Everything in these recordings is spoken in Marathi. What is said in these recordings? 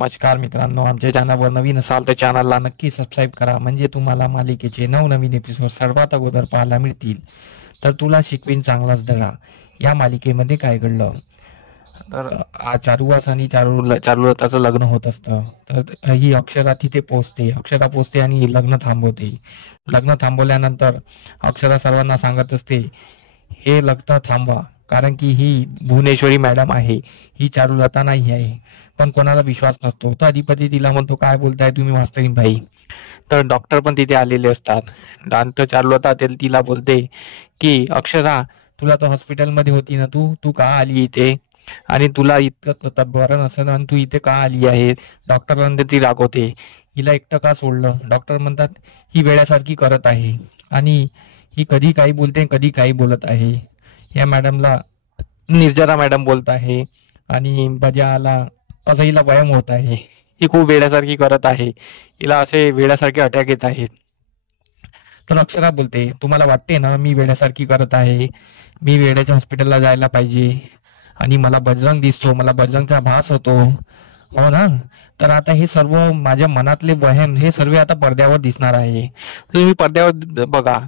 नमस्कार मित्रांनो, आमच्या चॅनलवर नवीन असाल तर चॅनलला नक्की सबस्क्राईब करा, म्हणजे तुम्हाला मालिकेचे नवनवीन एपिसोड सर्वात अगोदर पाहायला मिळतील. तर तुला शिकवीन चांगलाच धडा या मालिकेमध्ये काय घडलं. तर चारुवास आणि चारुलताचं लग्न होत असतं. तर ही अक्षरा तिथे पोचते आणि लग्न थांबवते. लग्न थांबवल्यानंतर अक्षरा सर्वांना सांगत असते, हे लग्न थांबवा, कारण की ही भुवनेश्वरी मॅडम आहे, ही चारुलता नाही आहे. पण कोणाला विश्वास नसतो. तर अधिपती तिला म्हणतो, काय बोलताय तुम्ही मास्तरीन बाई. तर डॉक्टर पण तिथे आलेले असतात. तर चारुलता तिला बोलते की अक्षरा, तुला तर हॉस्पिटलमध्ये होती ना, तू तू का आली इथे, आणि तुला इतकं बरं नसेल आणि तू इथे का आली आहे. डॉक्टरांना ती रागवते, हिला एकटं का सोडलं. डॉक्टर म्हणतात, ही वेड्यासारखी करत आहे आणि ही कधी काही बोलते कधी काही बोलत आहे. या मॅडमला निर्जरा मॅडम बोलत आहे आणि बजाला असं हिला वयम होत आहे. ही खूप वेड्यासारखी करत आहे, हिला असे वेड्यासारखे अटॅक येत आहेत. तर अक्षरा बोलते, तुम्हाला वाटते ना मी वेड्यासारखी करत आहे, मी वेड्याच्या हॉस्पिटलला जायला पाहिजे आणि मला बजरंग दिसतो, मला बजरंगचा भास होतो, हो ना. तर आता हे सर्व माझ्या मनातले वहम हे सर्व आता पडद्यावर दिसणार आहे. तुम्ही पडद्यावर बघा.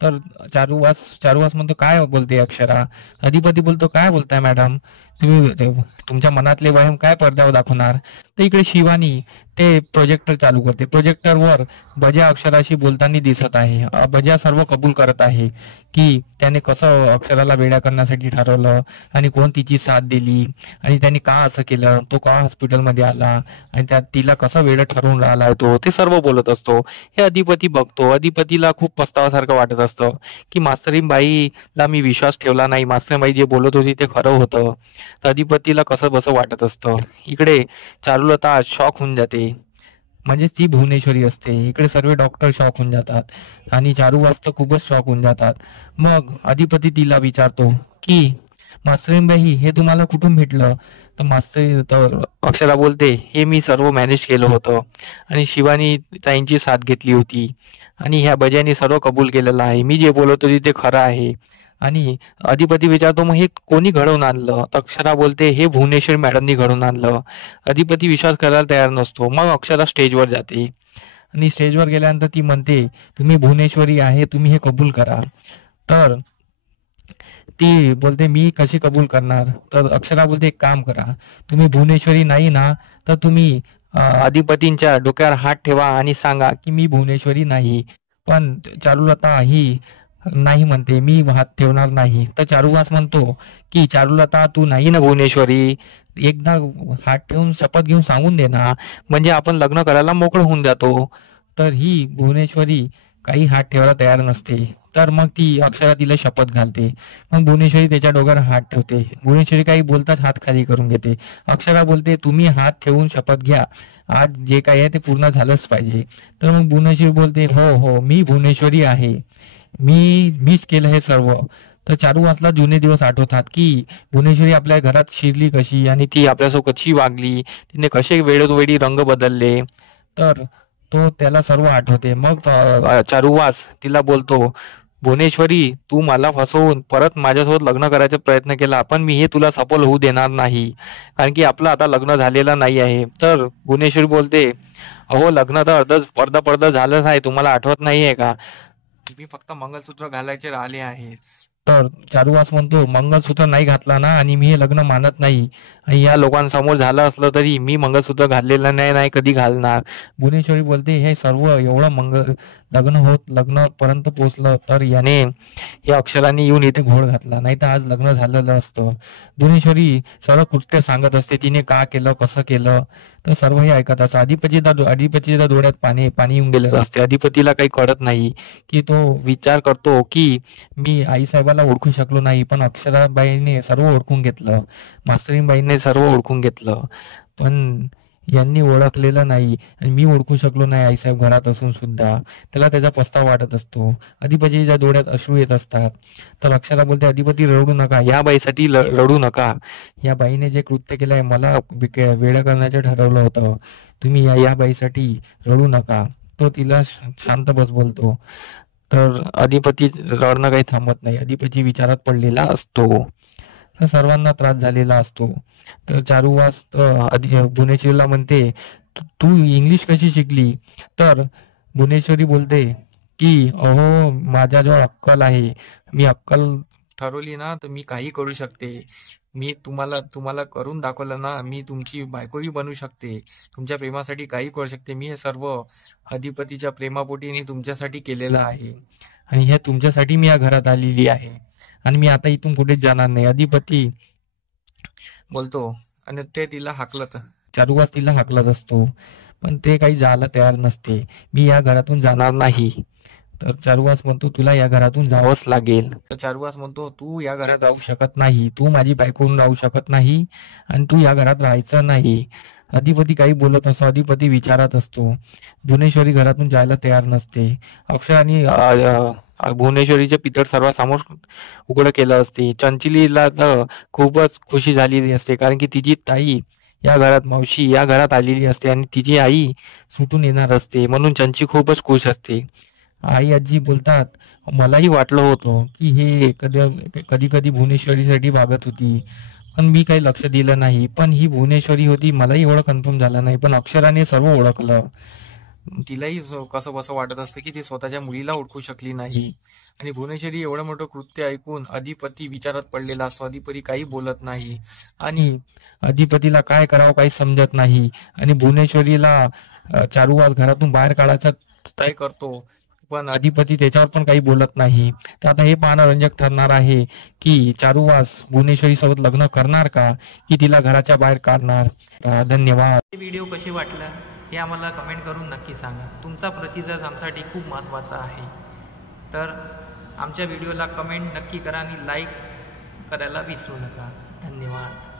तर चारुवास म्हणतो, काय बोलते अक्षरा. अधिपती बोलतो, काय बोलताय मॅडम तुम्ही, तुमच्या मनातले वहम काय पडद्यावर दाखवणार. तर इकडे शिवानी ते प्रोजेक्टर चालू करते. प्रोजेक्टरवर बजा अक्षराशी बोलताना दिसत आहे. बजा सर्व कबूल करत आहे की त्याने कसं अक्षराला वेड्या करण्यासाठी ठरवलं आणि कोण तिची साथ दिली आणि त्याने का असं केलं, तो का हॉस्पिटलमध्ये आला आणि त्यात तिला कसं वेडं ठरवून राहिला तो, ते सर्व बोलत असतो. हे अधिपती बघतो. अधिपतीला खूप पस्तावासारखं वाटत असतं की मास्तरीन बाईला मी विश्वास ठेवला नाही, मास्तरीन बाई जे बोलत होती ते खरं होतं. तर अधिपतीला कसं बसं वाटत असतं. इकडे चारुलता शॉक होऊन जाते, म्हणजे ती भुवनेश्वरी असते. इकडे सर्व डॉक्टर शॉक होऊन जातात आणि चारुवास तर खूपच शॉक होऊन जातात. मग अधिपती तिला विचारतो की मास्तरीनबाई हे तुम्हाला कुठून भेटलं. तर अक्षरा बोलते, हे मी सर्व मॅनेज केलं होतं आणि शिवानी ताईंची साथ घेतली होती आणि ह्या बजाने सर्व कबूल केलेलं आहे, मी जे बोलत होती ते खरं आहे. आणि अधिपती विचारतो, मग हे कोणी घडवून आणलं. तर अक्षरा बोलते, हे भुवनेश्वरी मॅडमनी घडवून आणलं. अधिपती विश्वास करायला तयार नसतो. मग अक्षरा स्टेजवर जाते आणि स्टेजवर गेल्यानंतर ती म्हणते, तुम्ही भुवनेश्वरी आहे, तुम्ही हे कबूल करा. तर ती बोलते, मी कशी कबूल करणार. तर अक्षरा बोलते, एक काम करा, तुम्ही भुवनेश्वरी नाही ना, तर तुम्ही अधिपतींच्या डोक्यावर हात ठेवा आणि सांगा की मी भुवनेश्वरी नाही. पण चारुलता ही नाही म्हणते, मी हात ठेवणार नाही. तर चारुवास म्हणतो की चारुलता, तू नाही ना भुवनेश्वरी, एकदा हात ठेवून शपथ घेऊन सांगून दे ना, म्हणजे आपण लग्न करायला मोकळं होऊन जातो. तर ही भुवनेश्वरी काही हात ठेवायला तयार नसते. तर मग ती अक्षरा तिला शपथ घालते. मग भुवनेश्वरी त्याच्या डोक्यावर हात ठेवते. भुवनेश्वरी काही बोलताच हात खाली करून घेते. अक्षरा बोलते, तुम्ही हात ठेवून शपथ घ्या, आज जे काही आहे ते पूर्ण झालंच पाहिजे. तर मग भुवनेश्वरी बोलते, हो हो, मी भुवनेश्वरी आहे, मीच केलं हे सर्व. तर चारुवासला जुने दिवस आठवतात की भुवनेश्वरी आपल्या घरात शिरली कशी आणि ती आपल्यासोबत कशी वागली, तिने कसे वेळोवेळी रंग बदलले, तर तो त्याला सर्व आठवते. मग चारुवास तिला बोलतो, भुवनेश्वरी, तू मला फसवून परत माझ्यासोबत लग्न करायचा प्रयत्न केला, पण मी हे तुला सफल होऊ देणार नाही, कारण की आपलं आता लग्न झालेलं नाही आहे. तर भुवनेश्वरी बोलते, अहो लग्न तर अर्ध झालंच आहे, तुम्हाला आठवत नाहीये का, तुम्ही फक्त मंगळसूत्र घालायचे राहिले आहे. तर चारुवास म्हणतो, मंगळसूत्र नाही घातला ना आणि मी हे लग्न मानत नाही, आणि या लोकांसमोर झालं असलं तरी मी मंगळसूत्र घातलेलं नाही कधी घालणार. भुवनेश्वरी बोलते, हे सर्व एवढं लग्न पर्यंत पोहोचलं तर याने या अक्षरांनी येऊन इथे घोळ घातला, नाही तर आज लग्न झालेलं असतं. भुवनेश्वरी सर्व कृत्य सांगत असते, तिने का केलं, कसं केलं, तर सर्व हे ऐकत असतं. अधिपतीच्या डोळ्यात पाणी येऊन गेलेलं असते. अधिपतीला काही कळत नाही की तो विचार करतो की मी आईसाहेबाला ओळखू शकलो नाही, पण अक्षराबाईने सर्व ओळखून घेतलं, मास्तरीनबाईने सर्व ओळखून घेतलं, पण यांनी ओळखलेलं नाही आणि मी ओळखू शकलो नाही आईसाहेब घरात असून सुद्धा. त्याला त्याचा पस्तावा वाटत असतो. अधिपतीच्या डोळ्यात अश्रू येत असतात. तर अक्षरा बोलते, अधिपती रडू नका, या बाईसाठी रडू नका, या बाईने जे कृत्य केलंय, मला वेडा करण्याचं ठरवलं होतं, तुम्ही या बाईसाठी रडू नका. तो तिला शांत बस बोलतो. तर अधिपती रडणं काही थांबत नाही. अधिपती विचारात पडलेला असतो. तर सर्वांना त्रास झालेला असतो. तर चारुवास भुवनेश्वरीला म्हणते, तू इंग्लिश कशी शिकली?" तर भुवनेश्वरी बोलते की "अहो, माझ्याजवळ अक्कल आहे. मी अक्कल ठरवली ना तर मी काही करू शकते. मी तुम्हाला तुम्हाला करून दाखवलं ना, मी तुमची बायकोही बनू शकते. तुमच्या प्रेमासाठी काही करू शकते. मी हे सर्व अधिपतीच्या प्रेमापोटी तुमच्यासाठी केलेलं आहे आणि हे तुमच्यासाठी मी या घरात आलेली आहे आणि मी आता इथून कुठेच जाणार नाही." अधिपती बोलतो आणि ते तिला हाकलत चारुवास तिला हाकलत असतो, पण ते काही जायला तयार नसते. "मी या घरातून जाणार नाही." तर चारुवास म्हणतो, "तुला या घरातून जावंच लागेल." तर चारुवास म्हणतो, "तू या घरात राहू शकत नाही. तू माझी बायको होऊन राहू शकत नाही आणि तू या घरात राहायचं नाही." अधिपती काही बोलत असतो. अधिपती विचारत असतो. भुवनेश्वरी घरातून जायला तयार नसते. अक्षय आणि भुवनेश्वरीचे पितळ सर्वांसमोर उघडं केलं असते. चंचलीला तर खूपच खुशी झालेली असते, कारण की तिची ताई या घरात, मावशी या घरात आलेली असते आणि तिची आई सुटून येणार असते, म्हणून चंची खूपच खुश असते. आई आजी बोलतात, "मलाही वाटलं होतं की हे कधी कधी भुवनेश्वरीसाठी वागत होती, पण मी काही लक्ष दिलं नाही. पण ही भुवनेश्वरी होती, मलाही एवढं कन्फर्म झालं नाही, पण अक्षराने सर्व ओळखलं." तिलाही कसं बसं वाटत असतं की ती स्वतःच्या मुलीला ओळखू शकली नाही. आणि भुवनेश्वरी एवढं मोठं कृत्य ऐकून अधिपती विचारात पडलेला असतो. अधिपती काही बोलत नाही आणि अधिपतीला काय करावं काही समजत नाही आणि भुवनेश्वरीला चारुवास घरातून बाहेर काढायचा तय करतो, पण अधिपती त्याच्यावर पण काही बोलत नाही. तर आता हे पाहणं रंजक ठरणार आहे की चारुवास भुवनेश्वरी सोबत लग्न करणार का, की तिला घराच्या बाहेर काढणार. धन्यवाद. व्हिडिओ कशी वाटलं हे आम्हाला कमेंट करून नक्की सांगा. तुमचा प्रतिसाद आमच्यासाठी खूप महत्त्वाचा आहे. तर आमच्या व्हिडिओला कमेंट नक्की करा आणि लाईक करायला विसरू नका. धन्यवाद.